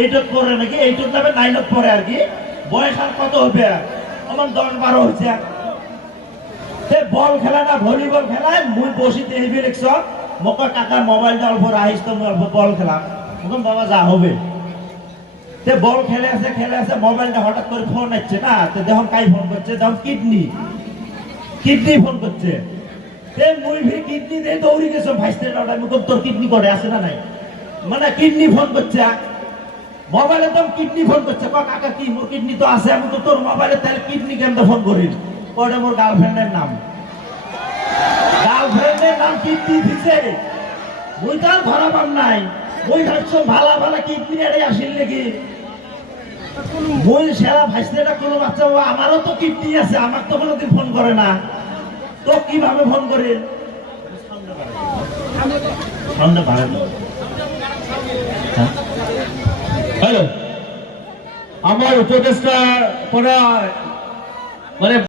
এইটত পরে নাকি এইটত যাবে 9 পরে আর কি বয়স আর কত হবে আমার 10-12 হয়েছে সে বল খেলা না ভলিবল খেলায় মুই বসি দেখবি দেখছ মোক কাকা মোবাইলটা অল্প রাখিস তো অল্প বল খেলাম তখন বাবা যা হবে সে বল খেলে আছে মোবাইলটা হঠাৎ করে ফোন আসছে না তো যখন কাই ফোন করছে তখন কিডনি ফোন করছে মুই ফির কিডনি দিয়ে দৌড়ি গেছো ভাইস্তে তোর কিডনি করে আছে না নাই মানে কিডনি ফোন করছে মোবাইলে তো কিডনি ফোন করছে কাকা কি মোর কিডনি তো আছে আমি তো তোর মোবাইলে তাহলে কিডনি কেমন ফোন করি ওটা মোর গার্লফ্রেন্ডের নাম কিডনি দিছে মুই তো ধরা পাম নাই মুই ভাবছো ভালা কিডনি এটাই আসিল নাকি মুই সেরা ভাইস্তেটা কোনো বাচ্চা আমারও তো কিডনি আছে আমার তো কোনোদিন ফোন করে না তো কিভাবে ফোন করে হ্যালো আমার উপদেশটা পড়া মানে